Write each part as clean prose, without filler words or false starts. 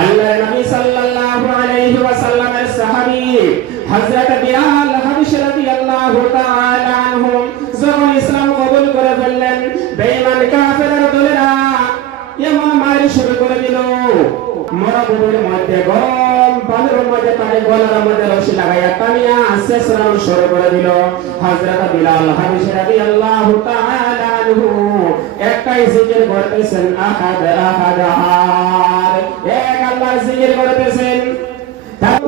আল্লাহর নবী সাল্লাল্লাহু আলাইহি ওয়াসাল্লামের সাহাবী হযরত বিলাল হাবশী রাদিয়াল্লাহু তাআলা আনহু যখন ইসলাম কবুল করে ফেললেন, বেঈমান কাফেরের দলেরা এমন মারি শুরু করে দিল, মরুভূমির মধ্যে গরম পানির মধ্যে তাকে গলার মধ্যে রশি লাগাইয়া টানিয়া শেষরাম শুরু করে দিল। হযরত বিলাল হাবশী রাদিয়াল্লাহু তাআলা আনহু একটাই জিকির করতেছেন, আহাদ আহাদ আহাদ, এক আল্লাহর জিকির করতেছেন।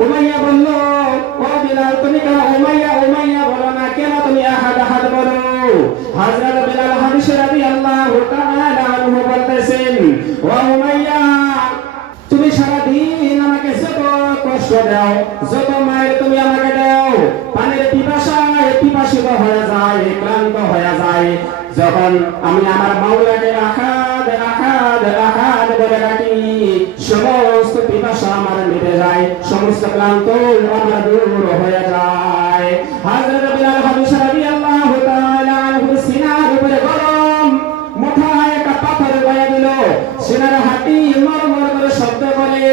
উমাইয়া বলল, ও বিলাল তুমি কেন উমাইয়া উমাইয়া বলো না, কেন তুমি আহাদ আহাদ বলো? হযরত বিলাল হাবশী রাদিয়াল্লাহু তাআলা আনহু বলতেছেন, ও উমাইয়া তুমি সারা দিন আমাকে যত কষ্ট দাও, যত মায়ের তুমি আমাকে দাও, পানির পিপাসায় পিপাসিত হয়ে যায়, ক্লান্ত হয়ে যায়, যখন আমি আমার মাওলাকে আহাদ আহাদ আহাদ বলে ডাকি, সমস্ত পিপাসা আমার মিটে যায়, সমস্ত ক্লান্ত আমার দূর হয়ে যায়। হযরত বিলাল হাবশী রাদিয়াল্লাহু তাআলা আনহু সিনার উপরে গরম মোটা একটা পাথর বয়ে দিল, সিনার হাঁটি মরমর করে শব্দ করে।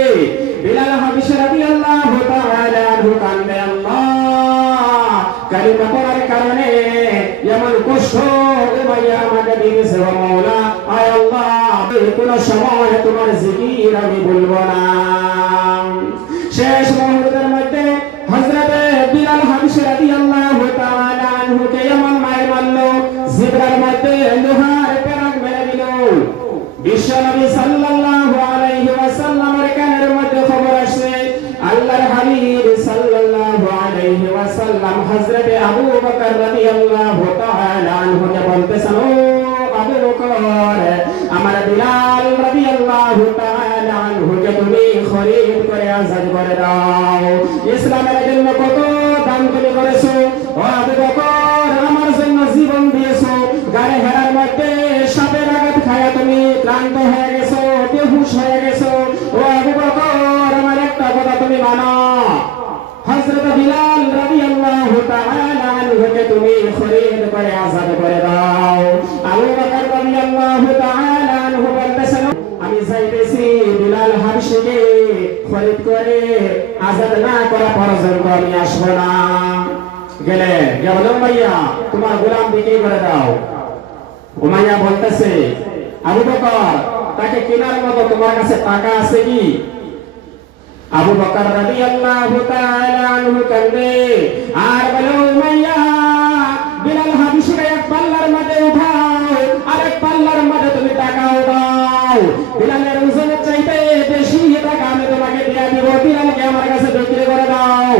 বিলাল হাবশী রাদিয়াল্লাহু তাআলা আনহু কান্দে, আল্লাহ কালিমা পড়ার কারণে এমন কষ্ট উমাইয়া আমাকে দিয়েছে, ও মাওলা, আয় আল্লাহ কোন সময় তোমার জিকির আমি বলবো না। শেষ মুহূর্তের মধ্যে হযরত বিলাল হাবশী রাদিয়াল্লাহু তাআলা আনহুকে এমন মার মারলো, জিবরার মধ্যে লোহার পেরাক মেরে দিল। বিশ্বনবী সাল্লাল্লাহু আলাইহি ওয়াসাল্লামের কানের মধ্যে খবর আসে, আল্লাহর হাবিব সাল্লাল্লাহু আলাইহি ওয়াসাল্লাম হযরত আবু বকর রাদিয়াল্লাহু তাআলা আনহুকে বলতেছেন, ও আবু বকর, আমার বিলাল রাদিয়াল্লাহু তাআলা আনহুকে তুমি খরিদ করে আযাদ করে দাও। ইসলামের জন্য কত দান তুমি করেছো, ও আবু বকর, আমার জন্য জীবন দিয়েছো, গায়ে হেরার মধ্যে সাপের আঘাত খায়া তুমি ক্লান্ত হয়ে গেছো, বেহুশ হয়ে গেছো, ও আবু বকর, আমার একটা কথা তুমি মানো, হযরত বিলাল রাদিয়াল্লাহু তাআলা আনহুকে তুমি খরিদ করে আযাদ করে দাও। আবু বকর রাদিয়াল্লাহু তাআলা আনহু বলতেছেন, আমি চাইতেছি বিলাল হাবশীকে খরিদ করে আযাদ না করা পর্যন্ত আমি আসবো না। গেলেন, বলল উমাইয়া তোমার গোলাম বিক্রি করে দাও। উমাইয়া বলতেছে, আবু বকর, তাকে কেনার মতো তোমার কাছে টাকা আছে কি? আবু বকর রাদিয়াল্লাহু তাআলা আনহু কান্দে আর বলে, উমাইয়া বিলাল হাবশীকে এক পাল্লার মধ্যে উঠাও, আরেক পাল্লার মধ্যে তুমি টাকাও দাও, বিলালের ওজনের চাইতে বেশি টাকা আমি তোমাকে দিয়ে দিব, বিলালকে আমার কাছে বিক্রি করে দাও।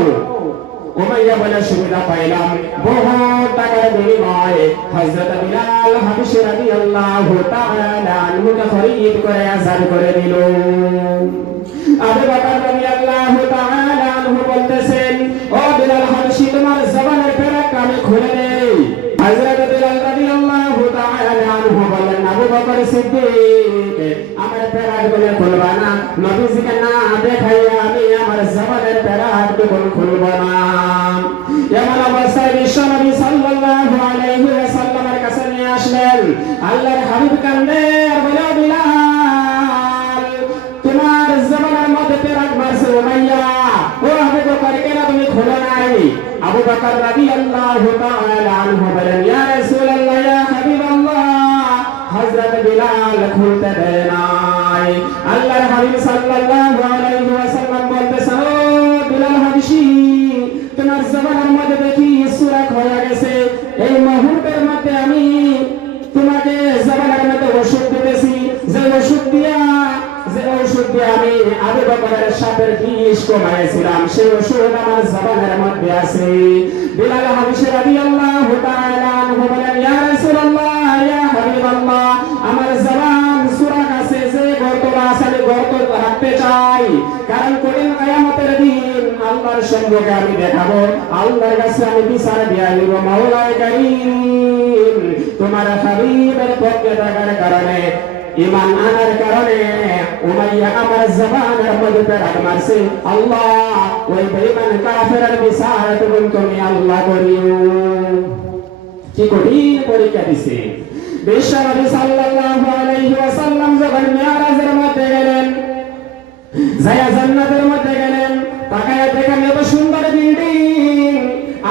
উমাইয়া বলে, সুবিধা পাইলাম, বহু টাকার বিনিময়ে হযরত বিলাল হাবশী রাদিয়াল্লাহু তাআলা আনহুকে খরিদ করে আযাদ করে দিল। আবু বকর রাদিয়াল্লাহু তাআলা আনহু বলতেছেন, ও বিলাল হাবশী, তোমার জবানের পেরাক আমি খুলে দেই। হযরত বিলাল রাদিয়াল্লাহু তাআলা আনহু বলেন, আবু বকর সিদ্দিক, আমার পেরাক বলে খুলবা না, নবীজিকে না দেখাইয়া আমি আমার জবানের পেরাক খুলব না। এমন অবস্থায় বিশ্বনবী সাল্লাল্লাহু আলাইহি ওয়াসাল্লামের কাছে নিয়ে আসলেন। আল্লাহর হাবিব কান্দে আর বলে, বিলাল, তোমার জবানের মধ্যে পেরাক মারছে উমাইয়া, ও আবু বকর, কেন তুমি খোলো নাই? আবু বকর রাদিয়াল্লাহু তাআলা আনহু বলেন, ইয়া রাসূলুল্লাহ, ইয়া হাবিবাল্লাহ, হযরত বিলাল খুলতে দেয় নাই। আল্লাহর হাবিব সাল্লাল্লাহু আলাইহি ওয়াসাল্লাম বলতেছেন, ও বিলাল হাবশী, তোমার জবানের মধ্যে দেখি সুরাক হয়ে গেছে, এই মুহূর্তের মধ্যে আমি তোমাকে জবানের মধ্যে ওষুধ দিতেছি, যে ওষুধ দিয়া আমি আবু বকরের সাপের বিষ কমাইছিলাম, সেই ওষুধ আমার জবানের মধ্যে আছে। বিলাল হাবশী রাদিয়াল্লাহু তাআলা আনহু বলেন, ইয়া রাসূলুল্লাহ, ইয়া হাবিবাল্লাহ, আমার জবান সুরাক আছে, যে গর্ত আছে আমি গর্ত রাখতে চাই, কারণ কঠিন কিয়ামতের দিন আল্লাহর সম্মুখে আমি দেখাবো, আল্লাহর কাছে আমি বিচার দিয়া নিব। মাওলায়ে কারীম, তোমার হাবিবের পক্ষে থাকার কারণে, ঈমান আনার কারণে উমাইয়া আমার জবানের মধ্যে পেরাক মারছে, আল্লাহ ওই বেঈমান কাফেরের বিচার তুমি আল্লাহ করিও। কি কঠিন পরীক্ষা দিছে। বিশ্বনবী সাল্লাল্লাহু আলাইহি ওয়াসাল্লাম যখন মিরাজের মধ্যে গেলেন, যায়া জান্নাতের মধ্যে গেলেন, তাকায়া দেখেন এত সুন্দর বিল্ডিং।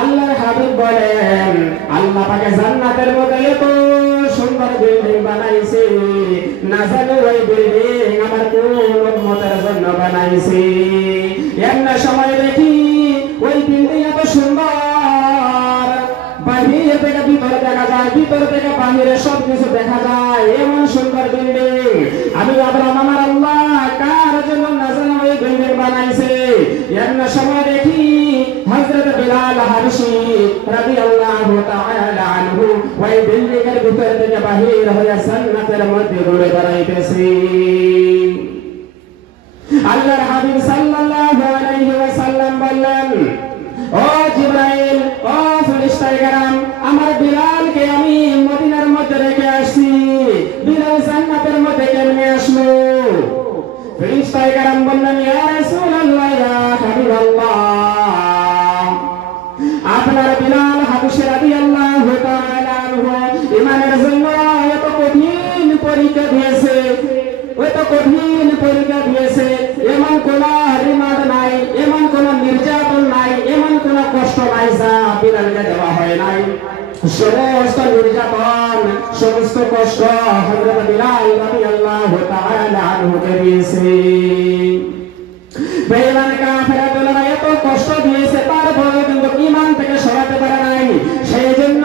আল্লাহর হাবিব বলেন, আল্লাহ পাকে জান্নাতের মধ্যে এত সুন্দর বিল্ডিং বানাইছে, না জানো ওই বিল্ডিং আমার কোন উম্মতের জন্য বানাইছে। এমন সময় দেখি ওই বিল্ডিং এত সুন্দর, বাহিরে থেকে ভিতরে দেখা যায়, ভিতর থেকে বাহিরে সবকিছু দেখা যায়, এমন সুন্দর বিল্ডিং। আমি ভাবলাম আমার আল্লাহ কার জন্য না জানো ওই বিল্ডিং বানাইছে। এমন সময় দেখি হযরত বিলাল হাবশী রাদিয়াল্লাহু তাআলা আনহু ওই বিল্ডিং এর ভিতর থেকে বাহির হয়ে জান্নাতের মধ্যে ঘুরে বেড়াইতেছে। আল্লাহর হাবিব সাল্লাল্লাহু আলাইহি ওয়াসাল্লাম বললেন, ও জিবরাইল, ও ফেরেশতায়ে কেরাম, আমার বিলালকে আমি মদিনার মধ্যে রেখে আসছি, বিলাল জান্নাতের মধ্যে কেমনে আসলো? ফেরেশতায়ে কেরাম বললেন, ইয়া রাসূলুল্লাহ, ইয়া হাবিবাল্লাহ, আপনার বিলাল হাবশী রাদিয়াল্লাহু তাআলা আনহু ঈমানের জন্য এত কঠিন পরীক্ষা দিয়েছে, এত কঠিন পরীক্ষা দিয়েছে, এমন কোন রিমান্ড নাই, এমন কোন নির্যাতন নাই, এমন কোন কষ্ট নাই যা বিলালকে দেওয়া হয় নাই। সমস্ত নির্যাতন, সমস্ত কষ্ট হযরত বিলাল রাদিয়াল্লাহু তাআলা আনহুকে দিয়েছে। বেঈমান কাফেররা এত কষ্ট দিয়েছে, তারপরে কিন্তু ঈমান থেকে সরাতে পারে নাই। সেই জন্য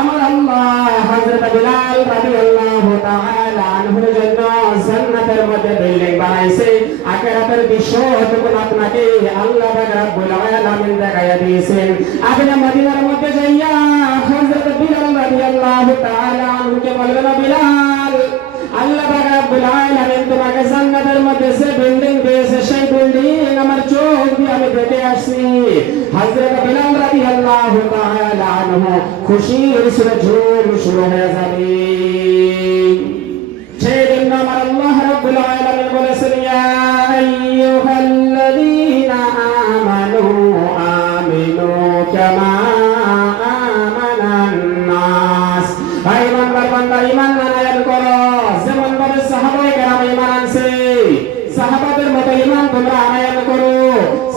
আমার আল্লাহ হযরত বিলাল রাদিয়াল্লাহু তাআলা আনহুর জন্য জান্নাতের মধ্যে বিল্ডিং বানাইছে। আখিরাতের দৃশ্য তখন আপনাকে আল্লাহ পাক রব্বুল আলামিন দেখাইয়া দিয়েছেন। আপনি মদিনার মধ্যে যাইয়া হযরত বিলাল রাদিয়াল্লাহু তাআলা আনহুকে বলবেন, বিলাল, আল্লাহ পাক রব্বুল আলামিন তোমাকে জান্নাতের মধ্যে যে বিল্ডিং দিয়েছে, সেই বিল্ডিং আমার চোখ দিয়ে আমি দেখে আসছি। হযরত বিলাল রাদিয়াল্লাহু তাআলা আনহু খুশির সুরে ঝুম শুরু হয়ে যাবে। সেই জন্য আমার আল্লাহ রাব্বুল আলামিন বলেছেন, ইয়া আইয়ুহাল্লাযীনা আমানু আমিনু কামা আমানান নাস। ভাই ইমানদার বান্দা, ঈমান আনয়ন করো যেমন ভাবে সাহাবায়ে কেরাম ঈমান আনছে, সাহাবাদের মতো ঈমান তোমরা আনয়ন করো।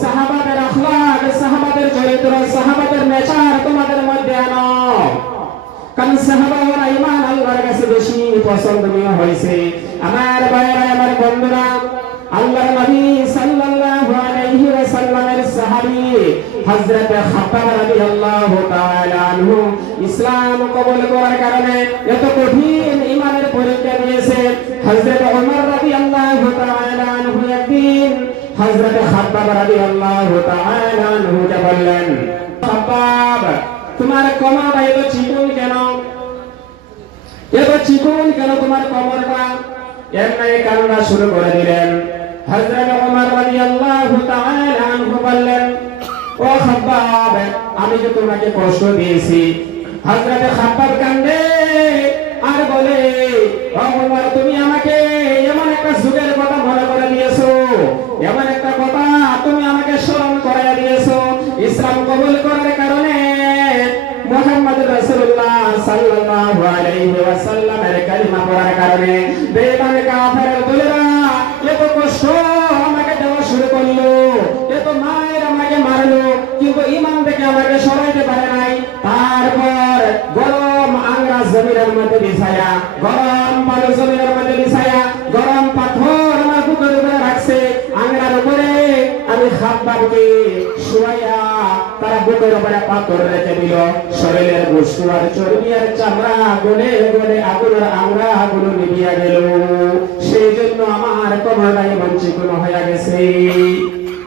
সাহাবাদের আখলাক, সাহাবাদের চরিত্র, সাহাবাদের নেচার তোমাদের মধ্যে আনো। কারণ সাহাবারা ঈমান আল্লাহর কাছে বেশি পছন্দনীয় হয়েছে। আমার ভাইয়েরা, আমার বন্ধুরা, আল্লাহর নবী সাল্লাল্লাহু আলাইহি ওয়াসাল্লামের সাহাবী হযরত খাব্বাব রাদিয়াল্লাহু তাআলা আনহু ইসলাম কবুল করার কারণে এত কঠিন ঈমানের পরীক্ষা দিয়েছে। হযরত ওমর রাদিয়াল্লাহু তাআলা আনহু একদিন হযরত খাব্বাব রাদিয়াল্লাহু তাআলা আনহুকে বললেন, খাব্বাব, তোমার কোমরটা এত চিকন কেন? এত চিকন কেন তোমার কোমরটা? এমনি কান্না শুরু করে দিলেন। হযরত ওমর রাদিয়াল্লাহু তাআলা আনহু বললেন, ও খাব্বাব, আমি যে তোমাকে কষ্ট দিয়েছি। হযরত খাব্বাব কান্দে আর বলে, ও ওমর, তুমি আমাকে এমন একটা যুগের কথা মনে করে দিয়েছো, এমন একটা কথা তুমি আমাকে স্মরণ করাইয়া দিয়েছো। ইসলাম কবুল করার কারণে মুহাম্মদ রাসূলুল্লাহ সাল্লাল্লাহু আলাইহি ওয়াসাল্লামের কালিমা পড়ার কারণে বেঈমান কাফের দলেরা এত কষ্ট আমাকে দেওয়া শুরু করলো, এত মায়ের আমাকে মারলো, কিন্তু ঈমান থেকে আমাকে সরাইতে পারে নাই। তারপর গরম আংরা জমিনের মধ্যে বিছায়া, গরম বালু জমিনের মধ্যে বিছায়া, গরম পাথর আমার বুকের উপরে রাখছে। আংরার উপরে আমি খাব্বাবকে শুয়াইয়া তারা বুকের উপরে পাথর রেখে দিল। শরীরের গোশত আর চর্বি আর চামড়া গলে গলে আগুনের আংরা গুলো নিভিয়া গেল। সেই জন্য আমার কোমরটা এমন চিকন হয়ে গেছে।